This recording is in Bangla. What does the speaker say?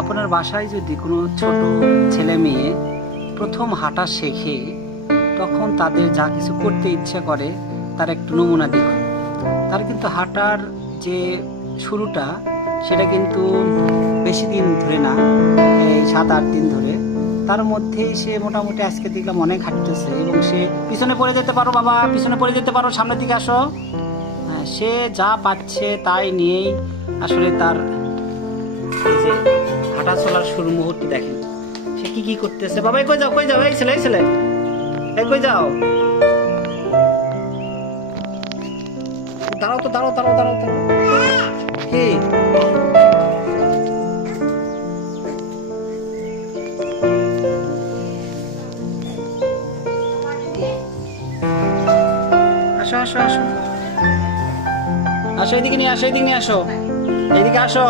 আপনার বাসায় যদি কোনো ছোট ছেলে মেয়ে প্রথম হাঁটা শেখে, তখন তাদের যা কিছু করতে ইচ্ছে করে তার একটু নমুনা দেখুন। তার কিন্তু হাঁটার যে শুরুটা, সেটা কিন্তু বেশি দিন ধরে না, এই 7-8 দিন ধরে। তার মধ্যেই সে মোটামুটি আজকে দেখলাম অনেক হাঁটতেছে, এবং সে পিছনে পড়ে যেতে পারো বাবা, পিছনে পড়ে যেতে পারো, সামনের দিকে আসো। হ্যাঁ, সে যা পাচ্ছে তাই নিয়েই আসলে তার এই যে হাঁটা চলার শুরু মুহূর্তে দেখেন সে কি কি করতেছে। বাবা কই যাও, কই যাও, এই ছেলে, এই ছেলে, এই কই যাও, দাঁড়াও তো, দাঁড়াও দাঁড়াও দাঁড়াও দাঁড়াও। কি আসো আসো আসো আসো, এদিকে নিয়ে আসো, এদিকে নিয়ে আসো, এদিকে আসো।